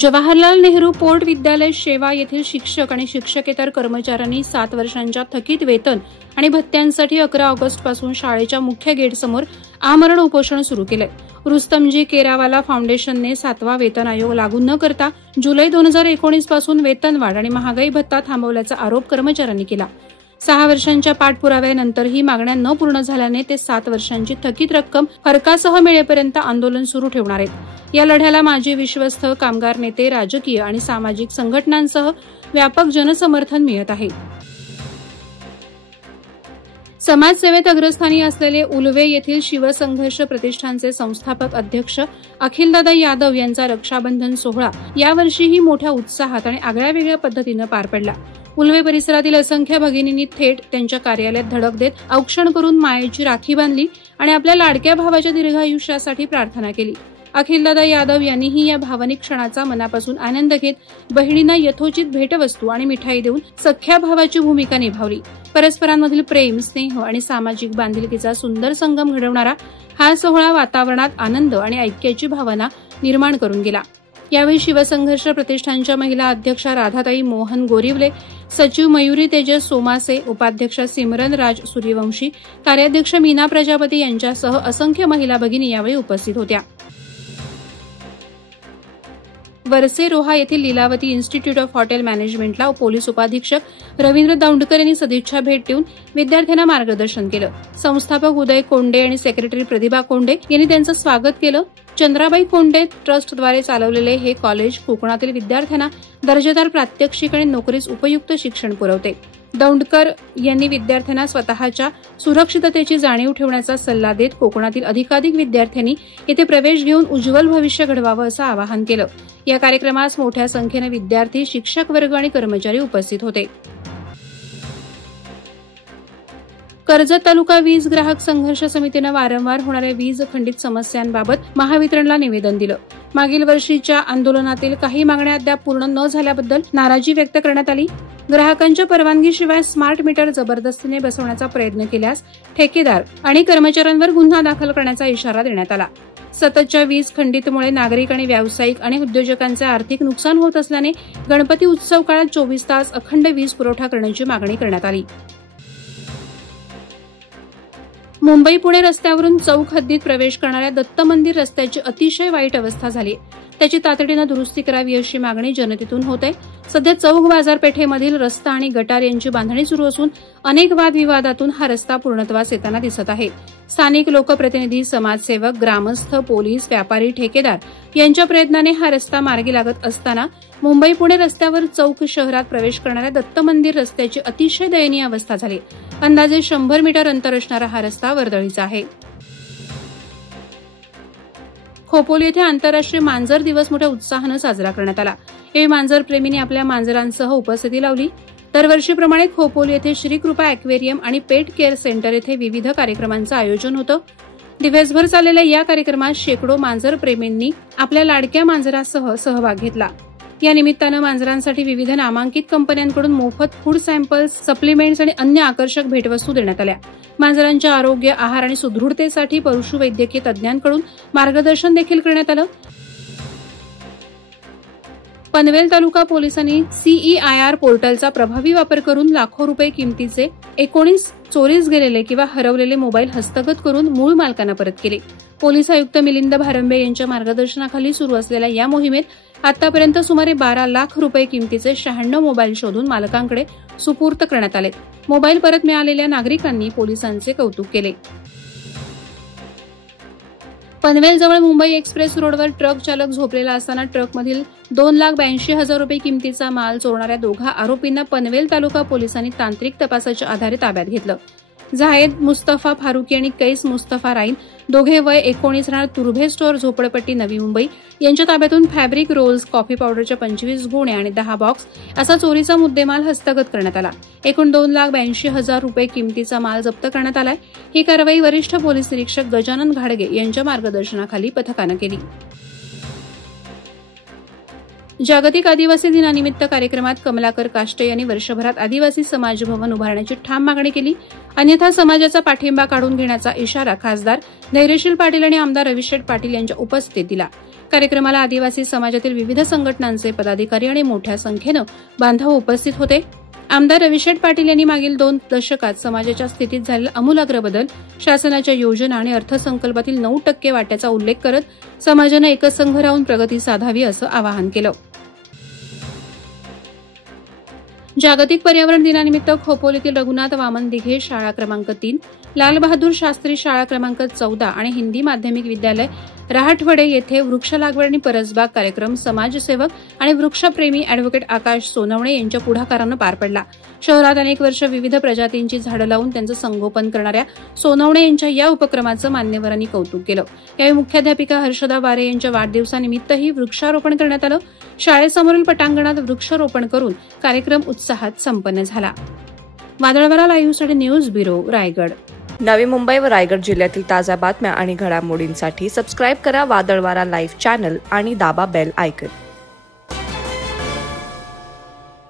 Jawaharlal Nehru port विद्यालय शेवा येथील शिक्षक आणि शिक्षकेतर कर्मचाऱ्यांनी 7 वर्षांच्या थकीत वेतन आणि भत्त्यांसाठी 11 ऑगस्टपासून शाळेच्या मुख्य गेटसमोर आमरण उपोषण सुरू केलंय. रुस्तमजी केरावाला फाउंडेशनने 7वा वेतन आयोग लागू न करता जुलै 2019 पासून वेतनवाढ आणि महागाई भत्ता थांबवल्याचा आरोप कर्मचाऱ्यांनी केला. 6 वर्षांच्या पाठपुराव्यानंतरही मागण्या न पूर्ण झाल्याने ते 7 वर्षांची थकीत रक्कम फरकासह मिळेपर्यंत आंदोलन सुरू ठेवणार आहेत. या लढ्याला माजी विश्वस्त, कामगार नेते, राजकीय आणि सामाजिक संघटनांसह व्यापक जनसमर्थन मिळत आहे. समाजसेवेत अग्रस्थानी असलेले उलवे येथील शिवसंघर्ष प्रतिष्ठानचे संस्थापक अध्यक्ष अखिलदादा यादव यांचा रक्षाबंधन सोहळा यावर्षीही मोठ्या उत्साहात आणि आगळ्यावेगळ्या पद्धतीनं पार पडला. उलवे परिसरातील असंख्य भगिनींनी थेट त्यांच्या कार्यालयात धडक देत औक्षण करून मायेची राखी बांधली आणि आपल्या लाडक्या भावाच्या दीर्घायुष्यासाठी प्रार्थना केली. अखिलदादा यादव यांनीही या भावनिक क्षणाचा मनापासून आनंद घेत बहिणींना यथोचित भेटवस्तू आणि मिठाई देऊन सख्ख्या भावाची भूमिका निभावली. परस्परांमधील प्रेम, स्नेह आणि सामाजिक बांधिलकीचा सुंदर संगम घडवणारा हा सोहळा वातावरणात आनंद आणि ऐक्याची भावना निर्माण करून गेला. यावेळी शिवसंघर्ष प्रतिष्ठानच्या महिला अध्यक्षा राधाताई मोहन गोरिवले, सचिव मयुरी तेजस सोमासे, उपाध्यक्षा सिमरन राज सूर्यवंशी, कार्याध्यक्ष मीना प्रजापती यांच्यासह असंख्य महिला भगिनी यावेळी उपस्थित होत्या. वरसे रोहा येथील लीलावती इन्स्टिट्यूट ऑफ हॉटेल मॅनेजमेंटला पोलीस उपाधीक्षक रवींद्र दौंडकर यांनी सदिच्छा भेट देऊन विद्यार्थ्यांना मार्गदर्शन केलं. संस्थापक उदय कोंडे आणि सेक्रेटरी प्रतिभा कोंडे यांनी त्यांचं स्वागत केलं. चंद्राबाई कोंडे ट्रस्टद्वारे चालवलेले हे कॉलेज कोकणातील विद्यार्थ्यांना दर्जेदार प्रात्यक्षिक आणि नोकरीस उपयुक्त शिक्षण पुरवते. दौंडकर यांनी विद्यार्थ्यांना स्वतःच्या सुरक्षिततेची जाणीव ठेवण्याचा सल्ला देत कोकणातील अधिकाधिक विद्यार्थ्यांनी येथे प्रवेश घेऊन उज्ज्वल भविष्य घडवावं असं आवाहन केलं. या कार्यक्रमास मोठ्या संख्येने विद्यार्थी, शिक्षक वर्ग आणि कर्मचारी उपस्थित होते. कर्जत तालुका वीज ग्राहक संघर्ष समितीनं वारंवार होणाऱ्या वीज खंडित समस्यांबाबत महावितरणला निवेदन दिलं. मागील वर्षीच्या आंदोलनातील काही मागण्या अद्याप पूर्ण न झाल्याबद्दल नाराजी व्यक्त करण्यात आली. ग्राहकांच्या परवानगीशिवाय स्मार्ट मीटर जबरदस्तीने बसवण्याचा प्रयत्न केल्यास ठेकेदार आणि कर्मचाऱ्यांवर गुन्हा दाखल करण्याचा इशारा देण्यात आला. सततच्या वीज खंडितमुळे नागरिक आणि व्यावसायिक आणि उद्योजकांचे आर्थिक नुकसान होत असल्याने गणपती उत्सव काळात 24 तास अखंड वीज पुरवठा करण्याची मागणी करण्यात आली. मुंबई पुणे रस्त्यावरून चौक हद्दीत प्रवेश करणाऱ्या दत्त मंदिर रस्त्याची अतिशय वाईट अवस्था झाली. त्याची तातडीनं दुरुस्ती करावी अशी मागणी जनतेतून होत आहे. सध्या चौक बाजारपेठेमधील रस्ता आणि गटार यांची बांधणी सुरू असून अनेक वादविवादातून हा रस्ता पूर्णत्वास येताना दिसत आहे. स्थानिक लोकप्रतिनिधी, समाजसेवक, ग्रामस्थ, पोलीस, व्यापारी, ठेकेदार यांच्या प्रयत्नाने हा रस्ता मार्गी लागत असताना मुंबई पुणे रस्त्यावर चौक शहरात प्रवेश करणाऱ्या दत्त मंदिर रस्त्याची अतिशय दयनीय अवस्था झाली. अंदाजे 100 मीटर अंतर असणारा हा रस्ता वर्दळीचा आहे. खोपोली येथे आंतरराष्ट्रीय मांजर दिवस मोठ्या उत्साहानं साजरा करण्यात आला. यावेळी मांजर प्रेमींनी आपल्या मांजरांसह उपस्थिती लावली. दरवर्षीप्रमाणे खोपोली येथे श्रीकृपा अॅक्वेरियम आणि पेट केअर सेंटर येथे विविध कार्यक्रमांचं आयोजन होतं. दिवसभर चाललेल्या या कार्यक्रमात शेकडो मांजर प्रेमींनी आपल्या लाडक्या मांजरासह सहभाग घेतला. या निमित्तानं मांजरांसाठी विविध नामांकित कंपन्यांकडून मोफत फूड सॅम्पल्स, सप्लिमेंट्स आणि अन्य आकर्षक भेटवस्तू देण्यात आल्या. मांजरांच्या आरोग्य, आहार आणि सुदृढतेसाठी पशुवैद्यकीय तज्ज्ञांकडून मार्गदर्शन देखील करण्यात आलं. पनवेल तालुका पोलिसांनी CEIR पोर्टलचा प्रभावी वापर करून लाखो रुपये किमतीचे 19 चोरीस गेलेले किंवा हरवलेले मोबाईल हस्तगत करून मूळ मालकांना परत केले. पोलीस आयुक्त मिलिंद भारंबे यांच्या मार्गदर्शनाखाली सुरू असलेल्या या मोहिमेत आतापर्यंत सुमारे 12 लाख रुपये किमतीचे 96 मोबाईल शोधून मालकांकडे सुपूर्त करण्यात आले. मोबाईल परत मिळालेल्या नागरिकांनी पोलिसांचे कौतुक केले. पनवेलजवळ मुंबई एक्सप्रेस रोडवर ट्रक चालक झोपलेला असताना ट्रकमधील 2,82,000 रुपये किमतीचा माल चोरणाऱ्या दोघा आरोपींना पनवेल तालुका पोलिसांनी तांत्रिक तपासाच्या आधारे ताब्यात घेतलं. झायेद मुस्तफा फारुकी आणि कैस मुस्तफा राईन, दोघे वय 19, राहणार तुर्भे स्टोअर, झोपडपट्टी, नवी मुंबई यांच्या ताब्यातून फॅब्रिक रोल्स, कॉफी पावडरच्या 25 गुण्या आणि 10 बॉक्स असा चोरीचा मुद्देमाल हस्तगत करण्यात आला. एकूण 2,82,000 रुपये किमतीचा माल जप्त करण्यात आलाय. ही कारवाई वरिष्ठ पोलीस निरीक्षक गजानन घाडगे यांच्या मार्गदर्शनाखाली पथकानं केली. जागतिक आदिवासी दिनानिमित्त कार्यक्रमात कमलाकर काष्टे यांनी वर्षभरात आदिवासी समाज भवन उभारण्याची ठाम मागणी केली. अन्यथा समाजाचा पाठिंबा काढून घेण्याचा इशारा खासदार धैर्यशील पाटील आणि आमदार रविशेठ पाटील यांच्या उपस्थितीत दिला. कार्यक्रमाला आदिवासी समाजातील विविध संघटनांचे पदाधिकारी आणि मोठ्या संख्येनं बांधव उपस्थित होते। आमदार रविशेठ पाटील यांनी मागील 2 दशकात समाजाच्या स्थितीत झालेला आमूलाग्र बदल, शासनाच्या योजना आणि अर्थसंकल्पातील 9% वाट्याचा उल्लेख करत समाजाने एकसंघ राहून प्रगती साधावी असं आवाहन केलं। जागतिक पर्यावरण दिनानिमित्त खोपोलीतील रघुनाथ वामन दिघे शाळा क्रमांक 3, लाल बहादूर शास्त्री शाळा क्रमांक 14 आणि हिंदी माध्यमिक विद्यालय रहाटवडे येथे वृक्ष लागवड आणि परसबाग कार्यक्रम समाजसेवक आणि वृक्षप्रेमी अॅडव्होकेट आकाश सोनवणे यांच्या पुढाकारानं पार पडला। शहरात अनेक वर्ष विविध प्रजातींची झाडं लावून त्यांचं संगोपन करणाऱ्या सोनवणे यांच्या या उपक्रमाचं मान्यवरांनी कौतुक केलं। यावेळी मुख्याध्यापिका हर्षदा वारे यांच्या वाढदिवसानिमित्तही वृक्षारोपण करण्यात आलं। शाळेसमोरील पटांगणात वृक्षारोपण करून कार्यक्रम उत्साहात संपन्न झाला। वादळवारा लाईव्हसाठी न्यूज ब्युरो, रायगड। नवी मुंबई व रायगड जिल्ह्यातील ताज्या बातम्या आणि घडामोडींसाठी सबस्क्राईब करा वादळवारा लाईव्ह चॅनल आणि दाबा बेल आयकॉन।